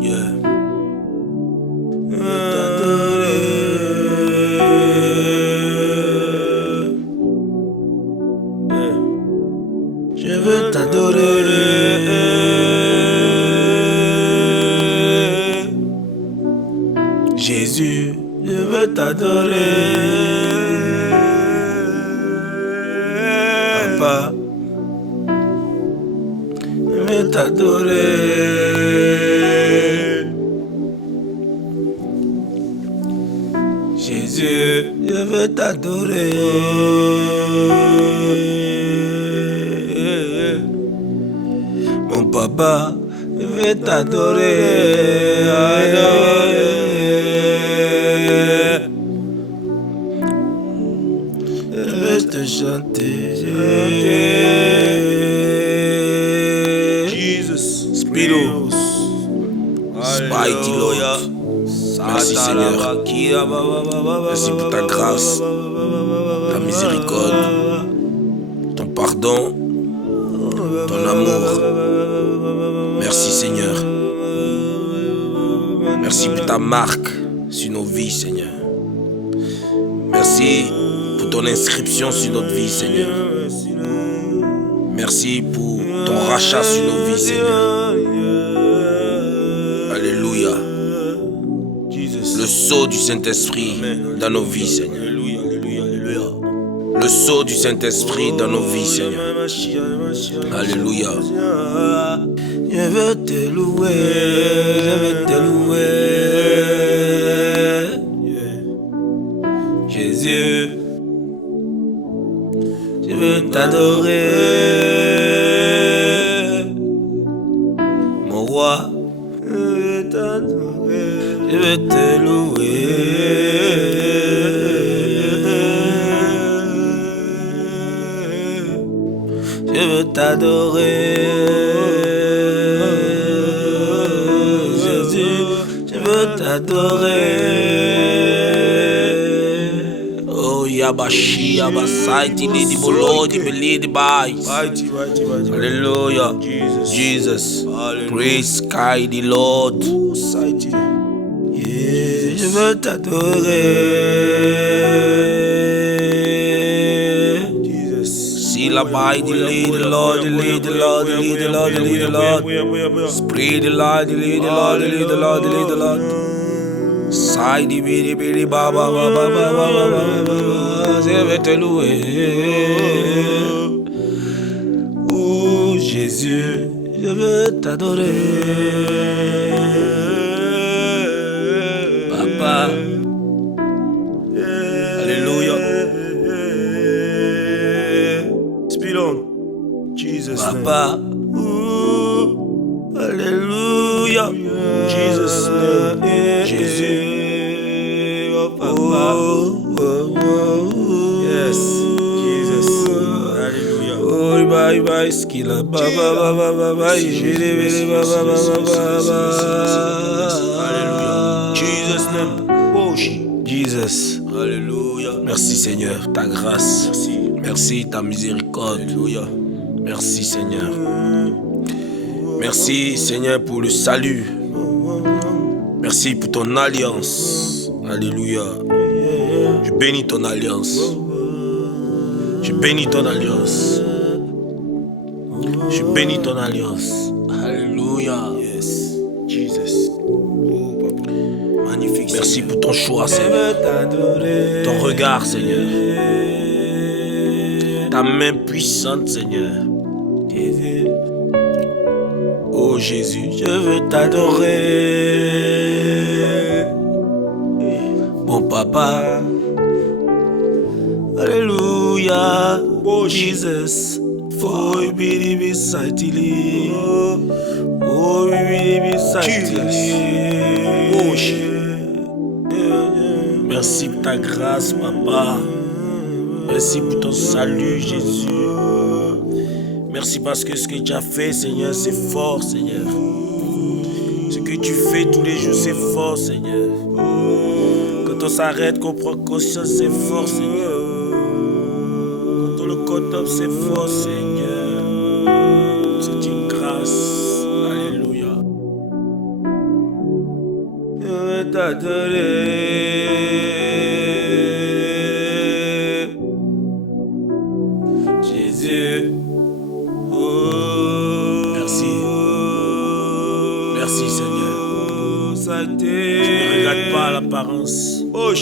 Yeah. Je veux t'adorer. Jésus, je veux t'adorer. Papa, je veux t'adorer. Jésus, je veux t'adorer. Mon papa, je veux t'adorer. Je veux te chanter. Jesus, Spirit, Mighty Lord. Merci Seigneur. Merci pour ta grâce, ta miséricorde, ton pardon, ton amour. Merci Seigneur. Merci pour ta marque sur nos vies Seigneur. Merci pour ton inscription sur notre vie Seigneur. Merci pour ton rachat sur nos vies Seigneur. Alléluia. Le sceau du Saint-Esprit dans nos vies Seigneur. Le sceau du Saint-Esprit dans nos vies Seigneur. Alléluia. Je veux te louer, je veux te louer. Jésus, je veux t'adorer. Mon roi, je veux t'adorer. Je veux te louer. Je veux t'adorer. Jésus, je veux t'adorer. Oh, Yabashi, Yabasai, Tili, Bolo, Tibili, Bai. Hallelujah. Jesus. Praise Sky, the Lord. Yeah, je veux t'adorer. See la bye, the lead, the Lord, the lead, the Lord, the lead, the Lord, the lead, the Lord. Spread the Lord, the lead, the Lord, the lead, the Lord, the lead, the Lord. Side the bidi bidi ba ba ba ba ba ba ba ba. Je veux te louer. Oh Jésus, je veux t'adorer. Papa. Alléluia. Speed on. Jesus. Papa. Alléluia. Jesus name. Jésus. Oh, Papa. Yes. Jesus. Hallelujah. Oh, bye bye, skilla. Ba ba ba ba ba ba. Bidi bidi ba ba ba ba ba. Hallelujah. Jesus name. Jesus. Alléluia. Merci Seigneur, ta grâce. Merci. Merci ta miséricorde. Alléluia. Merci Seigneur. Merci Seigneur pour le salut. Merci pour ton alliance. Alléluia. Je bénis ton alliance. Je bénis ton alliance. Je bénis ton alliance. Alléluia. Yes. Jesus. Oh, Papa. Magnifique. Merci pour ton choix, Seigneur. Ton regard, Seigneur. Ta main puissante, Seigneur. Oh Jésus, je veux t'adorer. Mon papa. Alléluia. Oh Jesus. Oh, bidi beside you. Oh, bidi beside you. Merci pour ta grâce, papa. Merci pour ton salut, Jésus. Merci parce que ce que tu as fait, Seigneur, c'est fort, Seigneur. Ce que tu fais tous les jours, c'est fort, Seigneur. Quand on s'arrête, qu'on prend conscience, c'est fort, Seigneur. Quand on le contemple, c'est fort, Seigneur. C'est une grâce. t'adorer. Jésus. Oh. Merci. Merci Seigneur. Tu ne regardes pas l'apparence. Oh,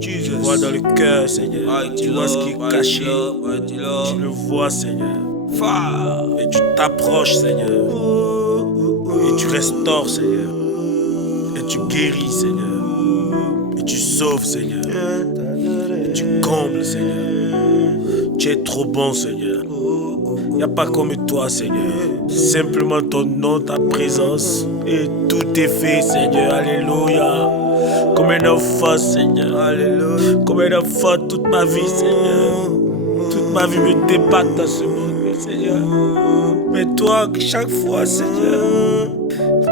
Tu vois dans le cœur, Seigneur. Tu vois ce qui est caché. Tu le vois, Seigneur. Et tu t'approches, Seigneur. Et tu restaures, Seigneur. Et tu guéris, Seigneur. Et tu sauves, Seigneur. Et tu combles, Seigneur. Tu es trop bon, Seigneur. Il n'y a pas comme toi, Seigneur. Simplement ton nom, ta présence. Et tout est fait, Seigneur. Alléluia. Comme un enfant, Seigneur. Alléluia. Comme un enfant toute ma vie, Seigneur. Toute ma vie me débatte dans ce monde, Seigneur. Mais toi, chaque fois, Seigneur,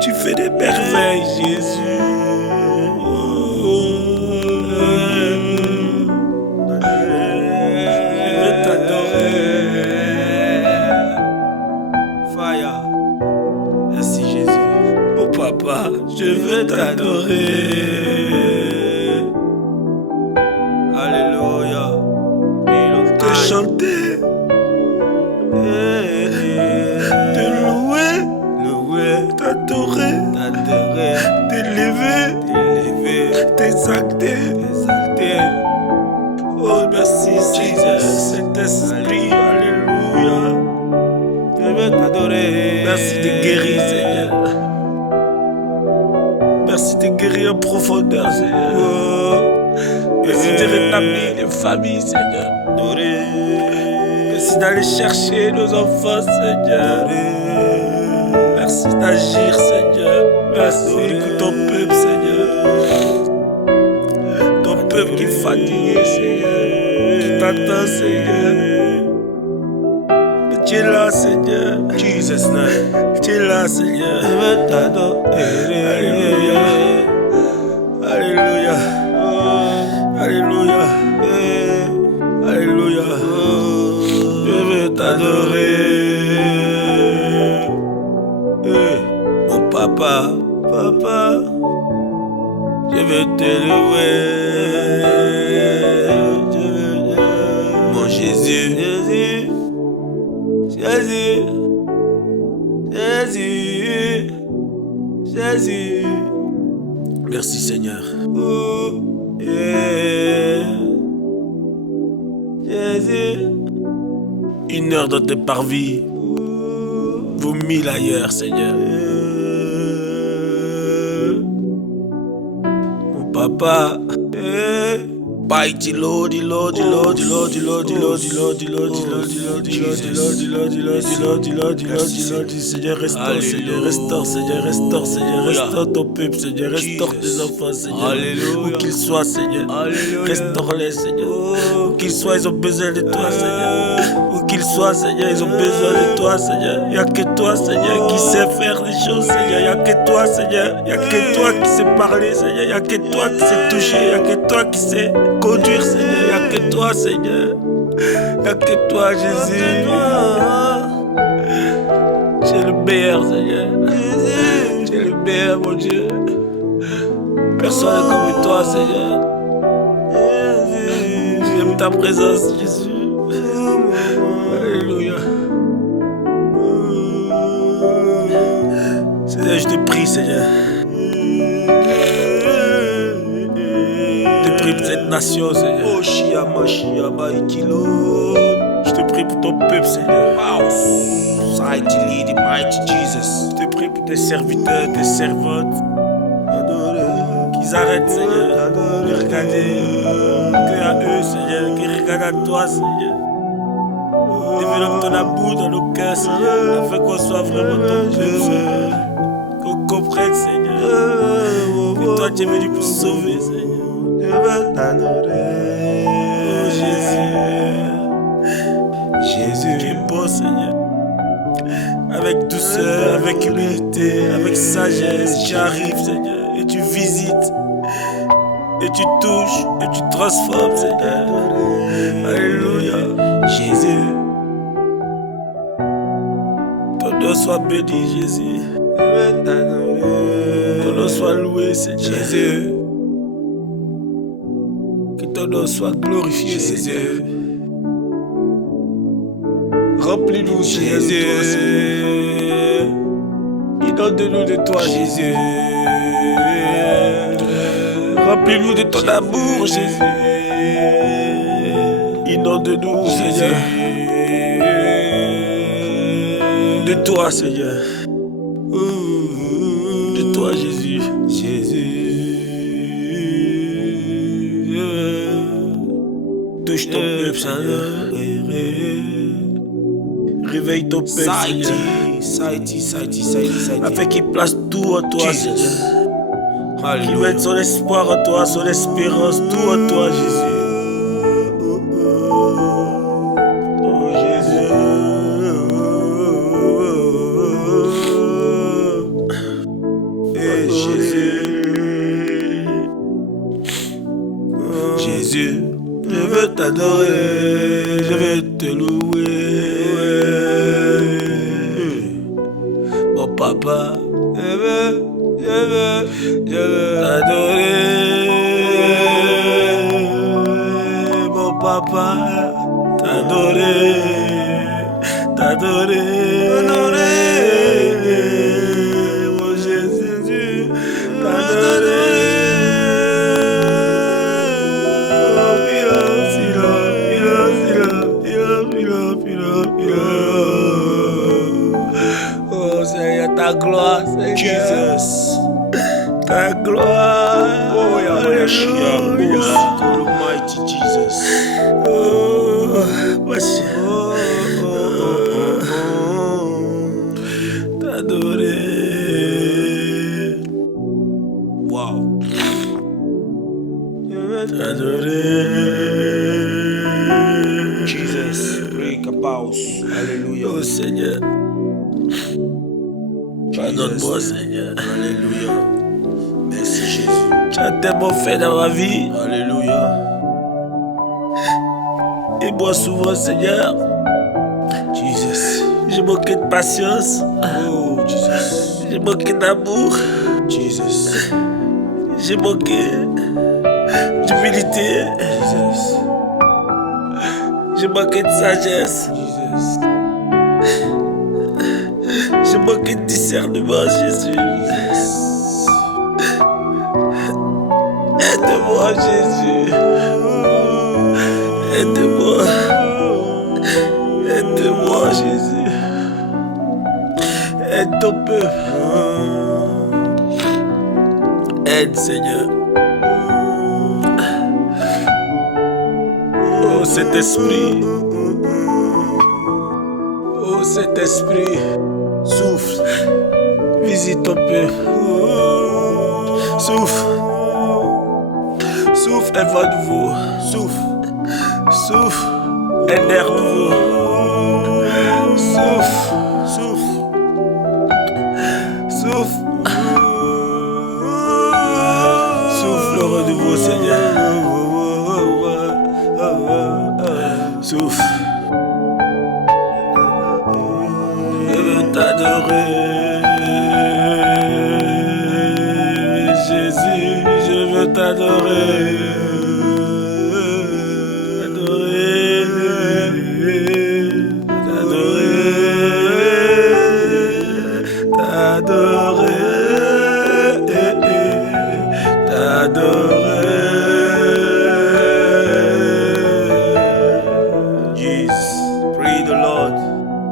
tu fais des merveilles, Jésus. Je veux t'adorer. Fire. Merci, Jésus. Oh, Papa, je veux t'adorer. Alléluia. Te chanter, te louer, t'adorer, t'élever, t'exalter. Oh, merci, Seigneur, Saint-Esprit, alléluia. Je veux t'adorer. Merci de guérir, Seigneur. Merci de guérir en profondeur, Seigneur. Merci de rétablir les familles, Seigneur. Merci d'aller chercher nos enfants, Seigneur. Merci d'agir, Seigneur. Merci pour ton peuple, Seigneur. Ton peuple qui est fatigué, Seigneur. Qui t'attend, Seigneur. Tu es là, Seigneur. Jesus' name. Tu es là, Seigneur. Je veux t'adorer. Alléluia. Alléluia. Alléluia. Alléluia. Je veux t'adorer. Mon papa, je veux te louer. Mon Jésus, Jésus. Merci Seigneur. Jésus. 1 heure dans tes parvis vaut 1000 ailleurs, Seigneur. Mon papa, mighty Lord, Seigneur, restaure ton peuple, Seigneur, restaure tes enfants, Seigneur. Où qu'ils soient, Seigneur, restaure-les, Seigneur. Où qu'ils soient, ils ont besoin de toi, Seigneur. Où qu'ils soient, Seigneur, ils ont besoin de toi, Seigneur. Il n'y a que toi, Seigneur, qui sait faire des choses, Seigneur. Il n'y a que toi, Seigneur. Il n'y a que toi qui sais parler, Seigneur. Il n'y a que toi qui sais toucher. Il n'y a que toi qui sais conduire, Seigneur. Il n'y a que toi, Seigneur. Il n'y a que toi, Jésus. Tu es le meilleur, Seigneur. Tu es le meilleur, mon Dieu. Personne n'est comme toi, Seigneur. J'aime ta présence, Jésus. Alléluia. Seigneur, je te prie, Seigneur. Je te prie pour cette nation, Seigneur. Je te prie pour ton peuple, Seigneur. Mighty Jesus. Je te prie pour tes serviteurs, tes servantes. Qu'ils arrêtent, Seigneur, de regarder que à eux, Seigneur, qu'ils regardent à toi, Seigneur. Développe ton amour dans nos cœurs, Seigneur, afin qu'on soit vraiment ton peuple, Seigneur. Qu'on comprenne, Seigneur, que toi tu es venu pour sauver, Seigneur. Je veux t'adorer. Oh Jésus, tu es beau, Seigneur. Avec douceur, avec humilité, avec sagesse, tu arrives, Seigneur, et tu visites, et tu touches, et tu transformes, Seigneur. Alléluia. Jésus. Ton nom soit béni, Jésus. Je veux t'adorer. Ton nom soit loué, Seigneur. Jésus. Que ton nom soit glorifié, Jésus. Seigneur. Remplis-nous, Jésus. Inonde-nous de toi, Jésus. Remplis-nous de ton amour, Jésus. Inonde-nous, Seigneur. De toi, Seigneur. De toi, Jésus. Touche ton peuple, Seigneur. Réveille ton peuple, Seigneur. Afin qu'il place tout en toi, Seigneur. Qu'il mette son espoir en toi, son espérance, tout en toi, Jésus. Oh, Jésus. Jésus, je veux t'adorer, je veux te louer. Mon papa, je veux t'adorer. Mon papa, t'adorer, mon Jésus, t'adorer. Oh Seigneur, ta gloire, Seigneur. Jesus. Ta gloire. Oh, Yahweh, Almighty Jesus. Oh, t'adorer. Wow. T'adorer. Jesus. Break a pause. Alléluia. Oh Seigneur. Pardonne-moi, Seigneur. Alléluia. Merci Jésus. Tu as tellement fait dans ma vie. Alléluia. Et moi souvent, Seigneur, Jesus. j'ai manqué de patience. Oh, Jesus. J'ai manqué d'amour. Jesus. J'ai manqué d'humilité. Jesus. J'ai manqué de sagesse. Jesus. J'ai manqué de discernement, Jésus. Aide-moi, Jésus. Aide-moi. Aide-moi, Jésus. Aide ton peuple. Aide, Seigneur. Oh, cet esprit. Oh, cet esprit. Souffle. Visite ton peuple. Souffle. Souffle un vent nouveau. Souffle. Souffle un air nouveau. Souffle. Souffle. Souffle. Souffle le renouveau, Seigneur. Souffle. Je veux t'adorer. Jésus, je veux t'adorer.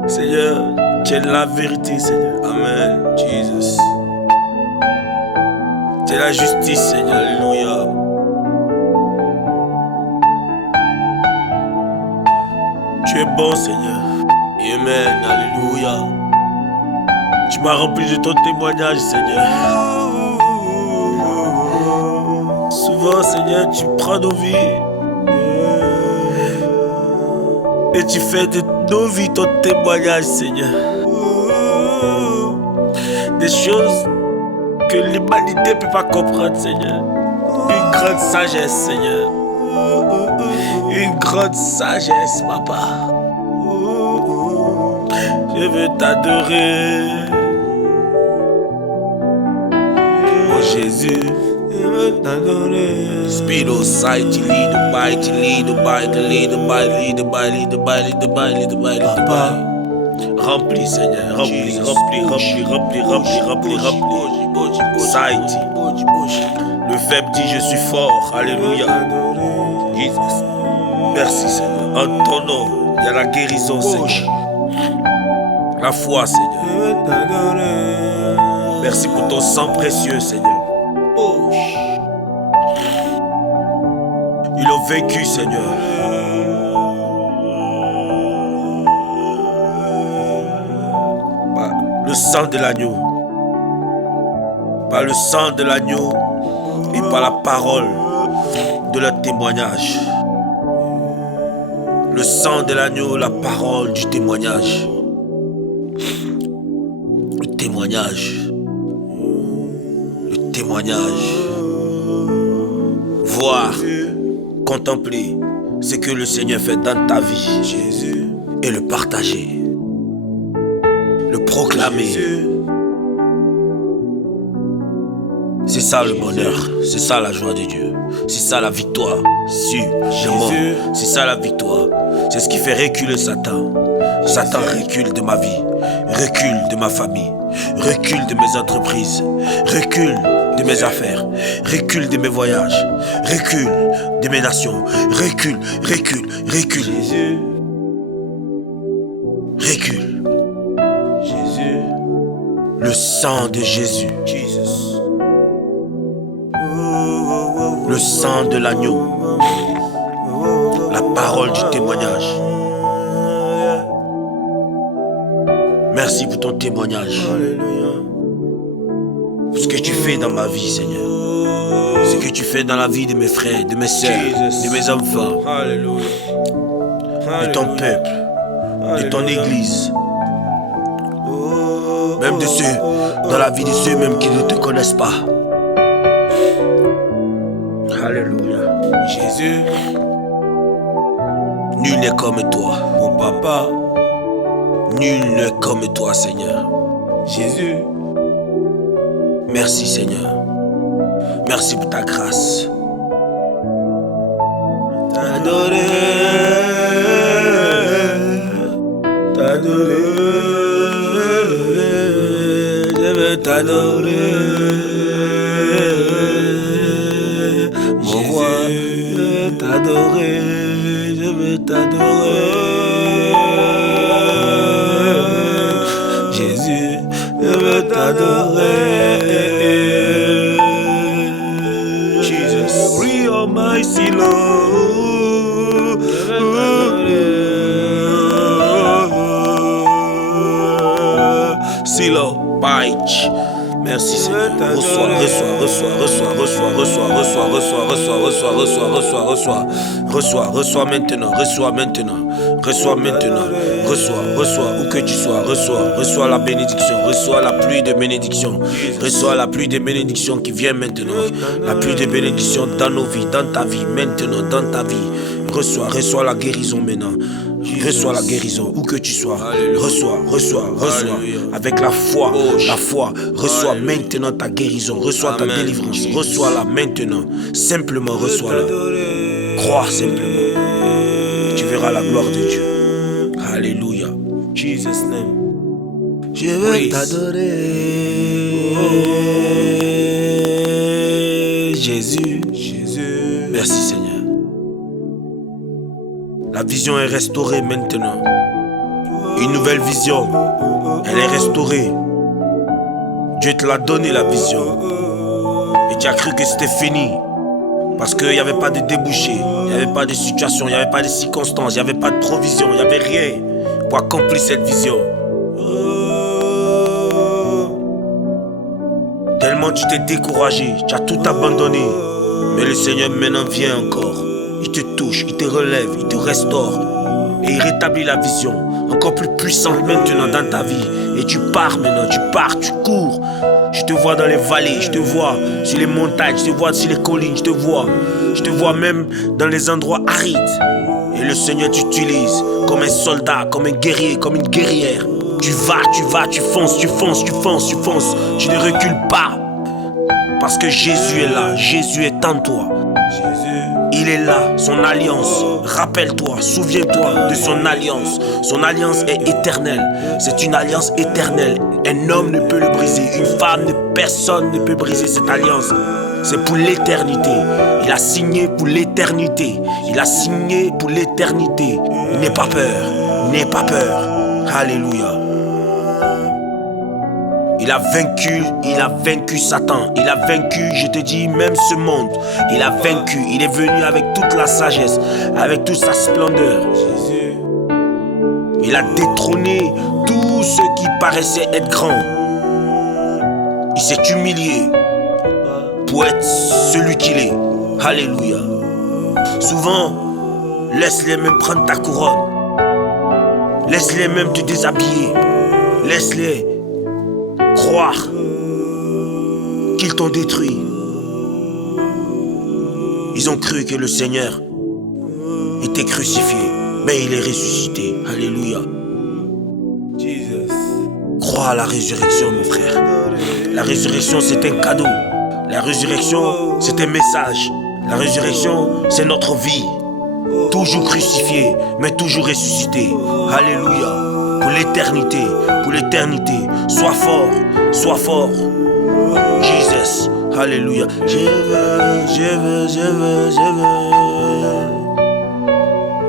Seigneur, tu es la vérité, Seigneur. Amen. Jesus. Tu es la justice, Seigneur. Alléluia. Tu es bon, Seigneur. Amen. Alléluia. Tu m'as rempli de ton témoignage, Seigneur. Souvent, Seigneur, tu prends nos vies et tu fais de nos vies ton témoignage, Seigneur. Des choses que l'humanité ne peut pas comprendre, Seigneur. Une grande sagesse, Seigneur. Une grande sagesse, Papa. Je veux t'adorer. Oh Jésus, je veux t'adorer. Speedo, Saïti, lead the bite, lead the bite, lead the bite, lead the bite, lead the bite, lead the bite, lead the bite, lead the bite. Remplis, Seigneur, remplis, remplis. Saïti. Le faible dit je suis fort. Alléluia. Jesus. Merci, Seigneur. En ton nom, il y a la guérison, Seigneur. La foi, Seigneur. Merci pour ton sang précieux, Seigneur. Ils ont vaincu, Seigneur. Par le sang de l'agneau. Par le sang de l'agneau et par la parole de leur témoignage. Le sang de l'agneau, la parole du témoignage. Le témoignage. Le témoignage. Voir, contempler ce que le Seigneur fait dans ta vie, Jésus, et le partager, le proclamer. Jésus. C'est ça le bonheur, c'est ça la joie de Dieu, c'est ça la victoire sur les morts, c'est ça la victoire. C'est ce qui fait reculer Satan. Satan recule de ma vie, recule de ma famille, recule de mes entreprises, recule de mes affaires, recule de mes voyages, recule de mes nations, recule. Jésus. Recule. Jésus. Le sang de Jésus. Jesus. Le sang de l'agneau. La parole du témoignage. Merci pour ton témoignage. Pour ce que tu fais dans ma vie, Seigneur. Ce que tu fais dans la vie de mes frères, de mes sœurs, de mes enfants. De ton peuple. De ton église. Même de ceux, dans la vie de ceux même qui ne te connaissent pas. Alléluia. Jésus. Nul n'est comme toi, mon papa. Nul n'est comme toi, Seigneur. Jésus. Merci, Seigneur. Merci pour ta grâce. T'adorer. Je veux t'adorer. Mon roi, je veux t'adorer. Je veux t'adorer. Jésus, je veux t'adorer. Jesus, free all my Lord. Silo, Baich. Merci Seigneur. Reçois maintenant. Reçois où que tu sois. Reçois la bénédiction. Reçois la pluie de bénédiction. Reçois la pluie de bénédiction qui vient maintenant. La pluie de bénédiction dans nos vies, dans ta vie, maintenant, dans ta vie. Reçois la guérison maintenant. Reçois la guérison où que tu sois. Reçois. Avec la foi. Reçois maintenant ta guérison. Reçois ta délivrance. Reçois-la maintenant. Simplement reçois-la. Crois simplement. Tu verras la gloire de Dieu. Alléluia. Jesus name. Je veux t'adorer. Jésus. Merci Seigneur. La vision est restaurée maintenant. Une nouvelle vision. Elle est restaurée. Dieu te l'a donné la vision. Et tu as cru que c'était fini. Parce qu'il n'y avait pas de débouché. Il n'y avait pas de situation. Il n'y avait pas de circonstances. Il n'y avait pas de provision. Il n'y avait rien pour accomplir cette vision. Tellement tu t'es découragé. Tu as tout abandonné. Mais le Seigneur maintenant vient encore. Il te touche, il te relève, il te restaure. Et il rétablit la vision. Encore plus puissante maintenant dans ta vie. Et tu pars maintenant, tu cours. Je te vois dans les vallées, je te vois sur les montagnes, je te vois sur les collines, je te vois même dans les endroits arides. Et le Seigneur t'utilise comme un soldat, comme un guerrier, comme une guerrière. Tu vas, tu fonces. Tu ne recules pas. Parce que Jésus est là, Jésus est en toi. Il est là, son alliance. Rappelle-toi, souviens-toi de son alliance. Son alliance est éternelle. C'est une alliance éternelle. Un homme ne peut le briser. Une femme, personne ne peut briser cette alliance. C'est pour l'éternité. Il a signé pour l'éternité. Il a signé pour l'éternité. N'aie pas peur. N'aie pas peur. Alléluia. Il a vaincu Satan, il a vaincu, je te dis, même ce monde. Il a vaincu, il est venu avec toute la sagesse, avec toute sa splendeur. Il a détrôné tous ceux qui paraissaient être grands. Il s'est humilié pour être celui qu'il est. Alléluia. Souvent, laisse-les même prendre ta couronne. Laisse-les même te déshabiller. Laisse-les croire qu'ils t'ont détruit. Ils ont cru que le Seigneur était crucifié, mais il est ressuscité. Alléluia. Crois à la résurrection, mon frère. La résurrection, c'est un cadeau. La résurrection, c'est un message. La résurrection, c'est notre vie. Toujours crucifié, mais toujours ressuscité. Alléluia. Pour l'éternité, pour l'éternité. Sois fort, sois fort. Jesus, alléluia. Je veux.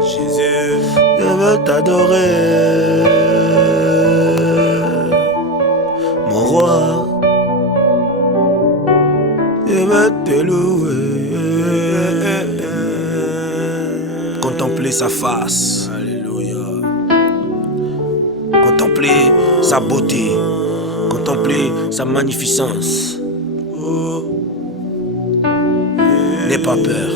Jésus, je veux t'adorer. Mon roi, je veux te louer. Contempler sa face. Contempler sa beauté, contempler sa magnificence. N'aie pas peur.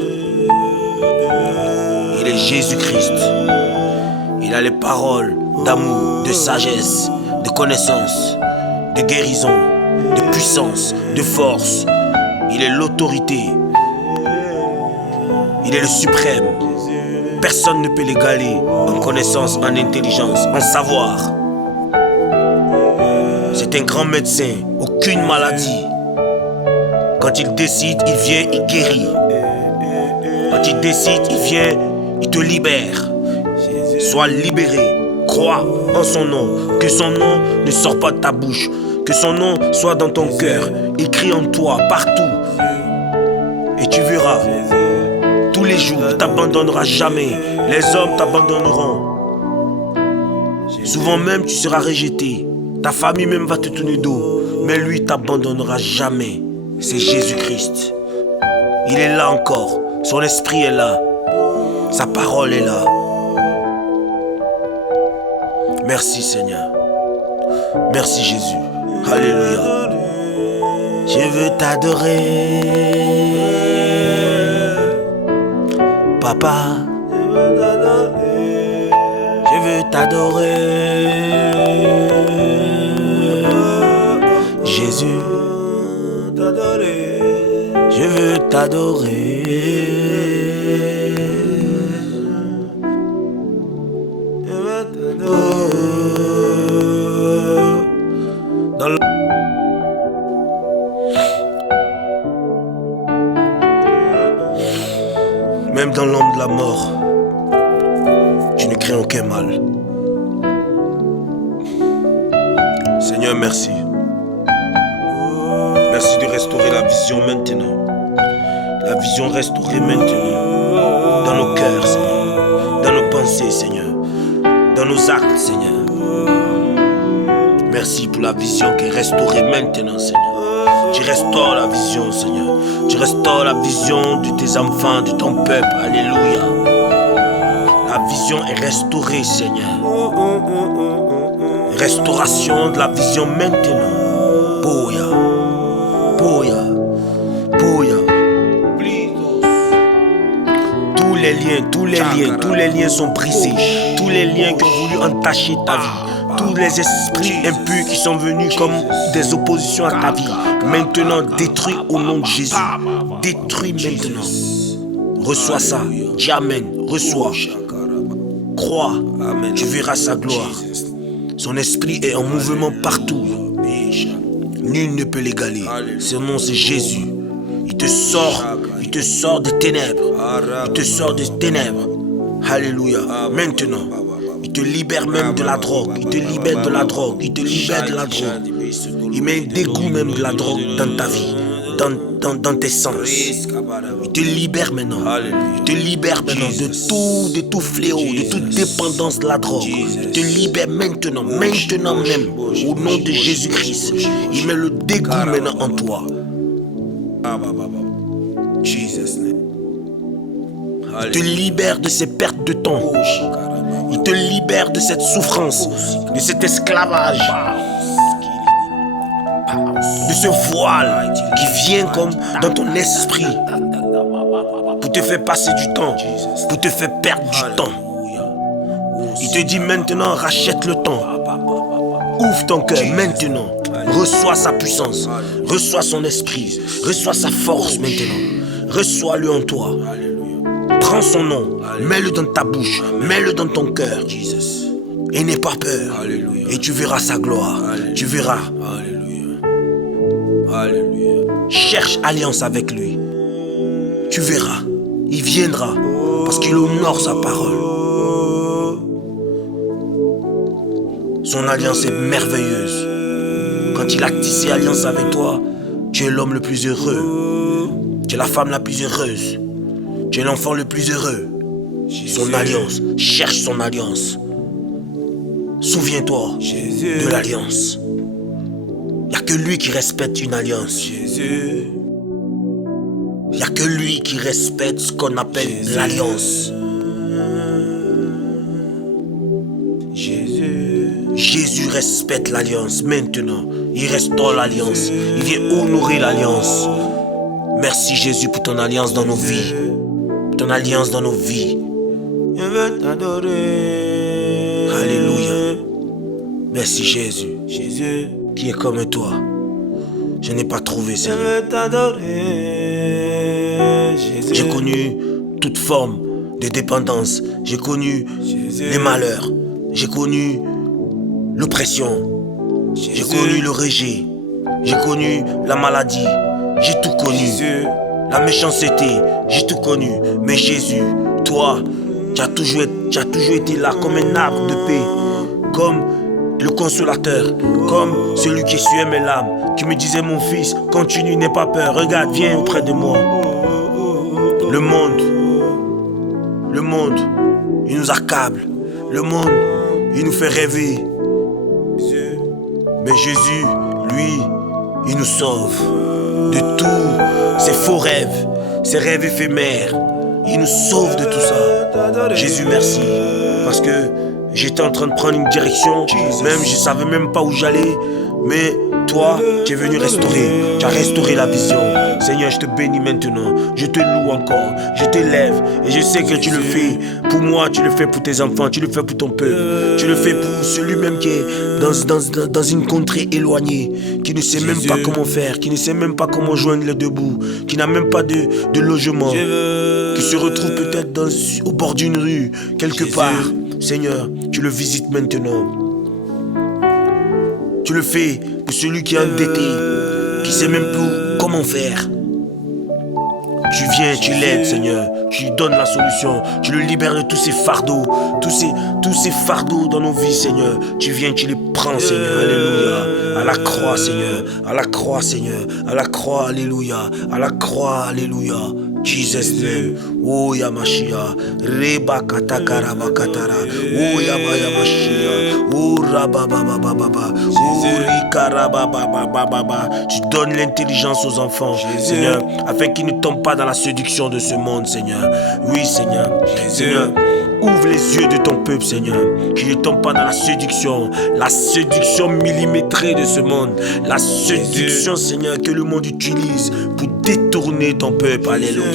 Il est Jésus-Christ. Il a les paroles d'amour, de sagesse, de connaissance, de guérison, de puissance, de force. Il est l'autorité. Il est le suprême. Personne ne peut l'égaler en connaissance, en intelligence, en savoir. C'est un grand médecin, aucune maladie. Quand il décide, il vient, il guérit. Quand il décide, il vient, il te libère. Sois libéré, crois en son nom. Que son nom ne sorte pas de ta bouche. Que son nom soit dans ton cœur, écrit en toi, partout. Et tu verras, tous les jours, il ne t'abandonnera jamais. Les hommes t'abandonneront. Souvent même, tu seras rejeté. Ta famille même va te tourner dos, mais lui t'abandonnera jamais. C'est Jésus-Christ. Il est là encore. Son esprit est là. Sa parole est là. Merci Seigneur. Merci Jésus. Alléluia. Je veux t'adorer. Papa. Je veux t'adorer. Jésus, je veux t'adorer. Même dans l'ombre de la mort, tu ne crains aucun mal. Seigneur, merci. Merci de restaurer la vision maintenant. La vision restaurée maintenant. Dans nos cœurs, Seigneur. Dans nos pensées, Seigneur. Dans nos actes, Seigneur. Merci pour la vision qui est restaurée maintenant, Seigneur. Tu restaures la vision, Seigneur. Tu restaures la vision de tes enfants, de ton peuple. Alléluia. La vision est restaurée, Seigneur. Restauration de la vision maintenant. Boya. Boya. Boya. Tous les liens sont brisés. Tous les liens qui ont voulu entacher ta vie. Tous les esprits impurs qui sont venus comme des oppositions à ta vie. Maintenant détruis au nom de Jésus. Détruis maintenant. Reçois ça. Dis Amen. Reçois. Crois. Tu verras sa gloire. Son esprit est en mouvement partout. Nul ne peut l'égaler. Son nom c'est Jésus. Il te sort des ténèbres. Il te sort des ténèbres. Alléluia. Maintenant, il te libère même de la drogue. Il te libère de la drogue. Il te libère de la drogue. Il met un dégoût même de la drogue dans ta vie, dans tes sens. Il te libère maintenant. Il te libère maintenant de tout fléau, de toute dépendance de la drogue. Il te libère maintenant même, au nom de Jésus-Christ. Il met le dégoût maintenant en toi. Il te libère de ces pertes de temps. Il te libère de cette souffrance, de cet esclavage, de ce voile qui vient comme dans ton esprit pour te faire passer du temps, pour te faire perdre du temps. Il te dit maintenant, rachète le temps. Ouvre ton cœur maintenant. Reçois sa puissance, reçois son esprit, reçois sa force maintenant. Reçois-le en toi. Prends son nom, mets-le dans ta bouche, mets-le dans ton cœur. Et n'aie pas peur. Et tu verras sa gloire. Tu verras. Cherche alliance avec lui. Tu verras. Il viendra parce qu'il honore sa parole. Son alliance est merveilleuse. Quand il a tissé alliance avec toi, tu es l'homme le plus heureux. Tu es la femme la plus heureuse. Tu es l'enfant le plus heureux. Son alliance. Cherche son alliance. Souviens-toi de l'alliance. Il n'y a que lui qui respecte une alliance. Il n'y a que lui qui respecte ce qu'on appelle l'alliance. Jésus respecte l'alliance maintenant. Il restaure l'alliance. Il vient honorer l'alliance. Merci Jésus pour ton alliance dans nos vies. Ton alliance dans nos vies. Je veux t'adorer. Alléluia. Merci Jésus. Jésus, qui est comme toi. Je n'ai pas trouvé, je Seigneur. veux t'adorer. Jésus, J'ai connu toute forme de dépendance. J'ai connu les malheurs. J'ai connu l'oppression. J'ai connu le rejet. J'ai connu la maladie. J'ai tout connu. Jésus, La méchanceté. J'ai tout connu. Mais Jésus, toi, tu as toujours été là comme un arbre de paix. Comme le consolateur. Comme celui qui suait mes larmes. Qui me disait, mon fils, continue, n'aie pas peur. Regarde, viens auprès de moi. Le monde, il nous accable. Le monde, il nous fait rêver. Mais Jésus, lui, il nous sauve de tous ces faux rêves, ces rêves éphémères. Il nous sauve de tout ça. Jésus, merci. Parce que j'étais en train de prendre une direction, même je ne savais même pas où j'allais. Mais toi, tu es venu restaurer. Tu as restauré la vision. Seigneur, je te bénis maintenant. Je te loue encore. Je t'élève. Et je sais que tu le fais pour moi. Tu le fais pour tes enfants. Tu le fais pour ton peuple. Tu le fais pour celui même qui est dans une contrée éloignée. Qui ne sait même pas comment faire. Qui ne sait même pas comment joindre les deux bouts. Qui n'a même pas de logement. Qui se retrouve peut-être au bord d'une rue. Quelque part. Seigneur, tu le visites maintenant. Tu le fais pour celui qui est endetté, qui ne sait même plus comment faire. Tu viens, tu l'aides, Seigneur. Tu lui donnes la solution. Tu le libères de tous ces fardeaux. Tous ces fardeaux dans nos vies, Seigneur. Tu viens, tu les prends, Seigneur. Alléluia. À la croix, Seigneur. À la croix, Seigneur. À la croix, Alléluia. À la croix, Alléluia. Jesus name. Oh Yamashia. Reba katakara bakatara. Oh Yamayamashia. Oh Rabababababa. Oh Rikarababababa. Tu donnes l'intelligence aux enfants, Seigneur, afin qu'ils ne tombent pas dans la séduction de ce monde, Seigneur. Oui, Seigneur. Seigneur, ouvre les yeux de ton peuple, Seigneur. Qu'ils ne tombent pas dans la séduction millimétrée de ce monde. La séduction, Seigneur, que le monde utilise pour détourner ton peuple. Alléluia.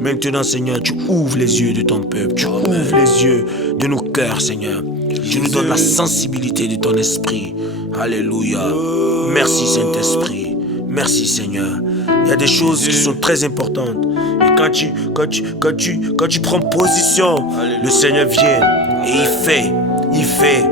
Maintenant, Seigneur, tu ouvres les yeux de ton peuple. Tu ouvres les yeux de nos cœurs, Seigneur. Tu nous donnes la sensibilité de ton esprit. Alléluia. Merci, Saint-Esprit. Merci, Seigneur. Il y a des choses qui sont très importantes. Et quand tu prends position, le Seigneur vient et il fait.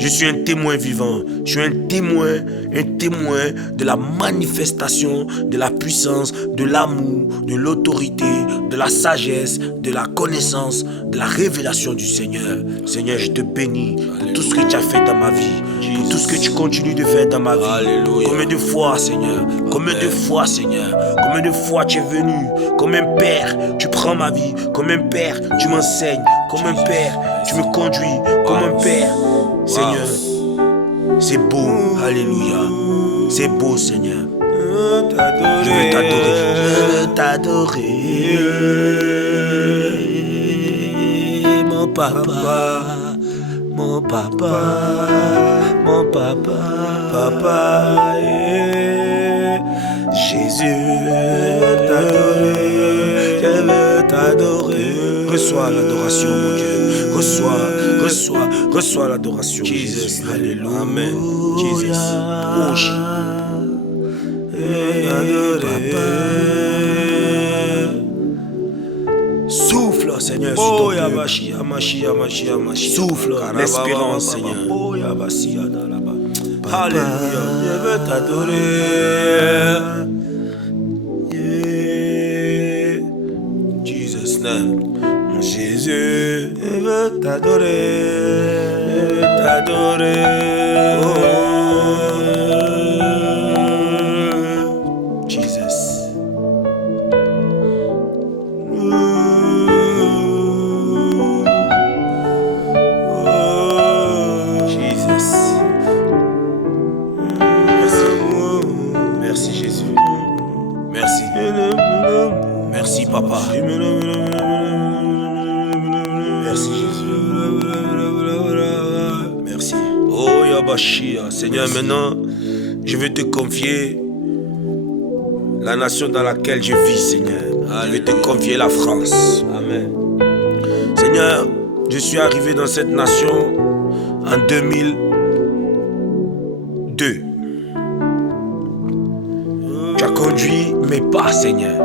Je suis un témoin vivant. Je suis un témoin de la manifestation, de la puissance, de l'amour, de l'autorité, de la sagesse, de la connaissance, de la révélation du Seigneur. Seigneur, je te bénis pour tout ce que tu as fait dans ma vie, pour tout ce que tu continues de faire dans ma vie. Alléluia. Combien de fois, Seigneur, combien de fois, Seigneur, combien de fois tu es venu, comme un père, tu prends ma vie, comme un père, tu m'enseignes, comme un père, tu me conduis, comme un père. Seigneur, c'est beau, alléluia, c'est beau, Seigneur. Je veux t'adorer, mon papa, mon papa, mon papa, papa, Jésus, je veux t'adorer. Reçois l'adoration, mon Dieu. Reçois l'adoration. Jesus, Alléluia. Amen. Jesus. Souffle, Seigneur, sur ton peuple. Souffle l'espérance, Seigneur. Alléluia. Je veux t'adorer. Jesus name. Jésus, je veux t'adorer. Je veux t'adorer. Jesus. Jesus. Merci Jésus. Merci. Merci Papa. Merci Jésus. Merci. Oh Yabashia. Seigneur, maintenant, je vais te confier la nation dans laquelle je vis, Seigneur. Je vais te confier la France. Amen. Seigneur, je suis arrivé dans cette nation en 2002. Tu as conduit mes pas, Seigneur.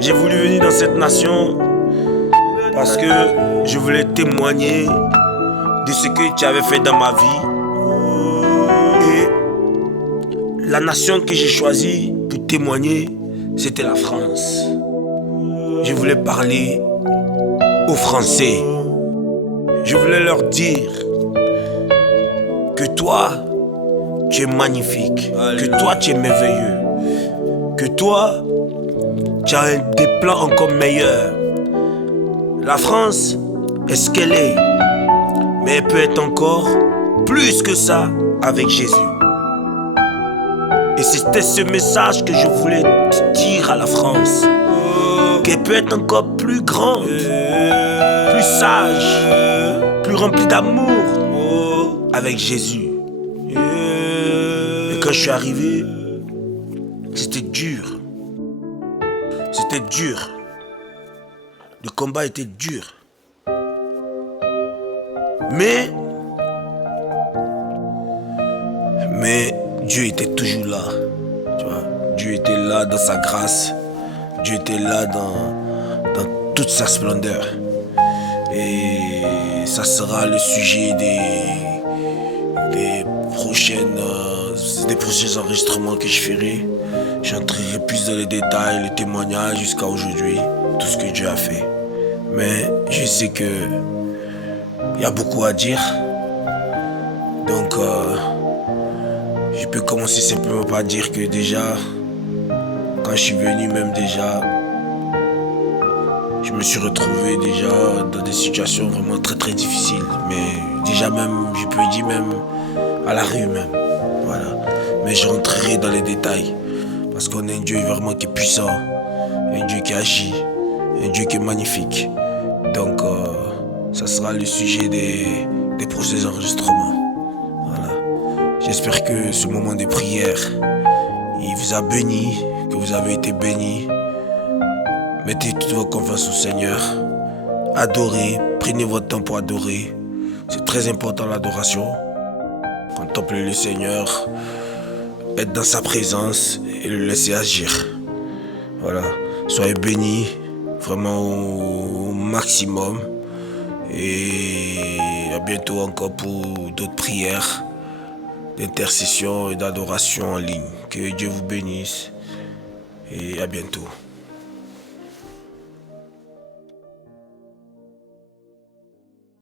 J'ai voulu venir dans cette nation parce que je voulais témoigner de ce que tu avais fait dans ma vie. Et la nation que j'ai choisie pour témoigner, c'était la France. Je voulais parler aux Français. Je voulais leur dire que toi, tu es magnifique, que toi, tu es merveilleux, que toi, tu as des plans encore meilleurs. La France est ce qu'elle est, mais elle peut être encore plus que ça avec Jésus. Et c'était ce message que je voulais dire à la France, qu'elle peut être encore plus grande, plus sage, plus remplie d'amour avec Jésus. Et quand je suis arrivé, c'était dur. C'était dur. Le combat était dur. Mais Dieu était toujours là. Tu vois, Dieu était là dans sa grâce. Dieu était là dans toute sa splendeur. Et ça sera le sujet des prochains enregistrements que je ferai. J'entrerai plus dans les détails, les témoignages jusqu'à aujourd'hui, tout ce que Dieu a fait. Mais je sais que il y a beaucoup à dire. Donc, je peux commencer simplement par dire que déjà, quand je suis venu même déjà, je me suis retrouvé déjà dans des situations vraiment très très difficiles. Mais déjà même, je peux dire même à la rue même. Voilà. Mais je rentrerai dans les détails. Parce qu'on a un Dieu vraiment qui est puissant, un Dieu qui agit, un Dieu qui est magnifique. Donc, ça sera le sujet des prochains enregistrements. Voilà. J'espère que ce moment de prière, il vous a béni, que vous avez été bénis. Mettez toute votre confiance au Seigneur. Adorez, prenez votre temps pour adorer. C'est très important l'adoration. Contemplez le Seigneur, être dans sa présence et le laisser agir. Voilà. Soyez bénis vraiment au maximum. Et à bientôt encore pour d'autres prières d'intercession et d'adoration en ligne. Que Dieu vous bénisse et à bientôt.